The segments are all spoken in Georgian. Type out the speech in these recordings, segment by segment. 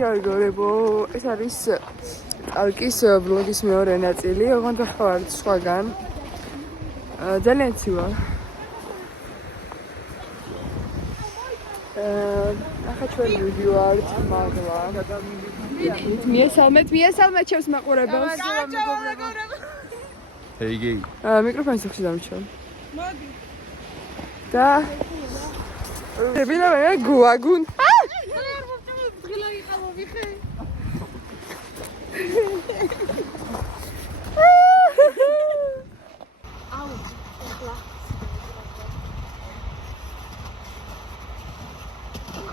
გაიგორებო, ეს არის ალკის ვლოგის მეორე ნაწილი, ოღონდ ახლა სხვაგან. ძალიან ცივა. ახლა ჩვენ ვიდივართ მაგლა. მიესალმეთ ჩემს მაყურებელს. ჰეიგეი. მიკროფონის სახში დამჩვენ. მოდი. და შევიდე გუაგუნ.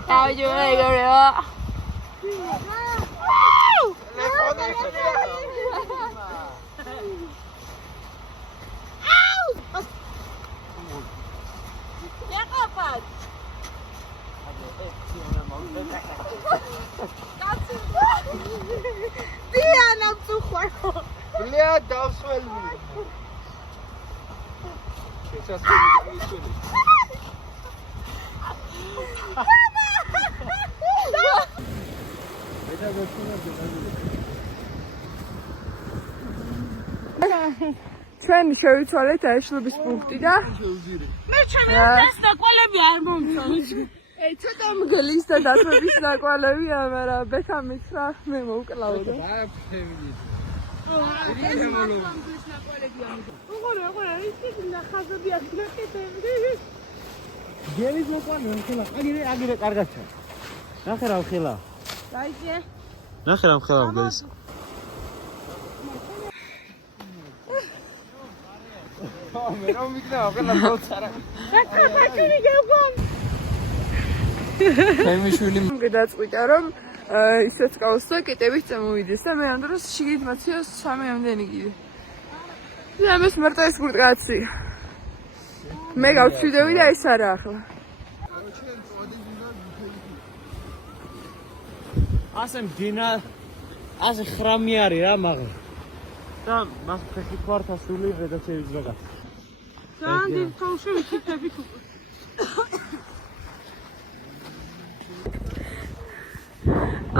Tao chưa đây rồi đó. Diana tu juego. Bля, dau swelmi. Сейчас ჩვენ შევიცვალეთ აიშლობის პუნქტი და მე ჩემს ნაკვალები არ მომწონს. ცოტა მგლის და დათვების ნაკვალებია, მაგრამ ბექა მითხრა მე მოვკლავო და გელის მოყვანო ხელა. აგირე კარგად ჩა. ნახე რა ხელა. დაიჭე. ნახე რა ხელა გელის. მე რომ მიგდავა ყველა მოწარა. ხაჭინი გეუბან. ჩემიშვილი მგედაწყვიტა რომ ისეც ყავს და კეტებით წამოვიდეს და მე ამ დროს შიგით მოციოს 3 ამდენი კიდე. და ამას მარტო ეს კაცი. მე გავჩვიდები და ეს არა ახლა. ასე მდინა ასე ხრამი არის რა მაგა. და მას ფეხი ქვართა სული რედაქციის რაღაც. ძალიან დიდ თავში ვიქიფებით უკვე.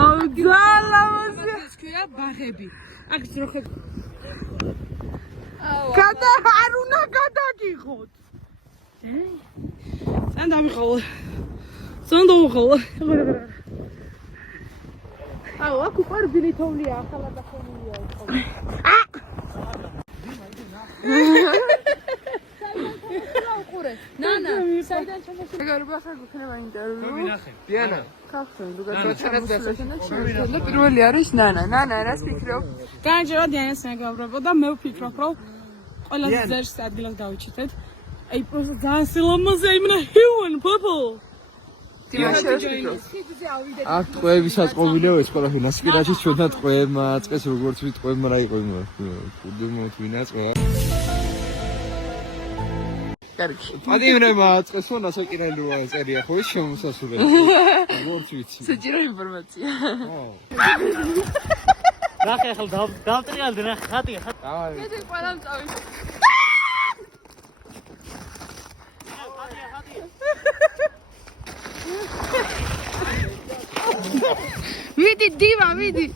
აუ ძალამაზე ეს ქვია ბაღები. აქ ძროხე. გადა არ უნდა გადაგიღოთ. ძალიან დამიყოლა. ძალიან დავიყოლა. აუ აქ უკვე ბილეთოვნია ახლა დახონილია იყო. ნანა, საიდან ჩამოსული? მეგობრებო, ახლა გვექნება ინტერვიუ. დიანა. ქახსენ, და პირველი არის ნანა. ნანა, რას ფიქრობ? განჯერა დიანას მეგობრებო და მე ვფიქრობ, რომ ყველაზე ძერს ადგილას დავიჩიტეთ. აი, პროსტა ძალიან სილამაზე იმენა human people. აქ ტყვეები საწყობილეო ეს ყველაფერი ნასპირაჩი ჩვენთან ტყვეებმა აწყეს როგორც ვით ტყვეებმა რა იყო იმ კუდიმოთ ვინაწყო კარგი. პატიმრებმა აწყესო ნასაკირელი როა წერია ხო ის შემოსასურებელი როგორც ვიცი საჭირო ინფორმაცია. ნახე ახლა დავტრიალდი რა ხატია ხატი მე ყველა მწავი. ვიდი დივა ვიდი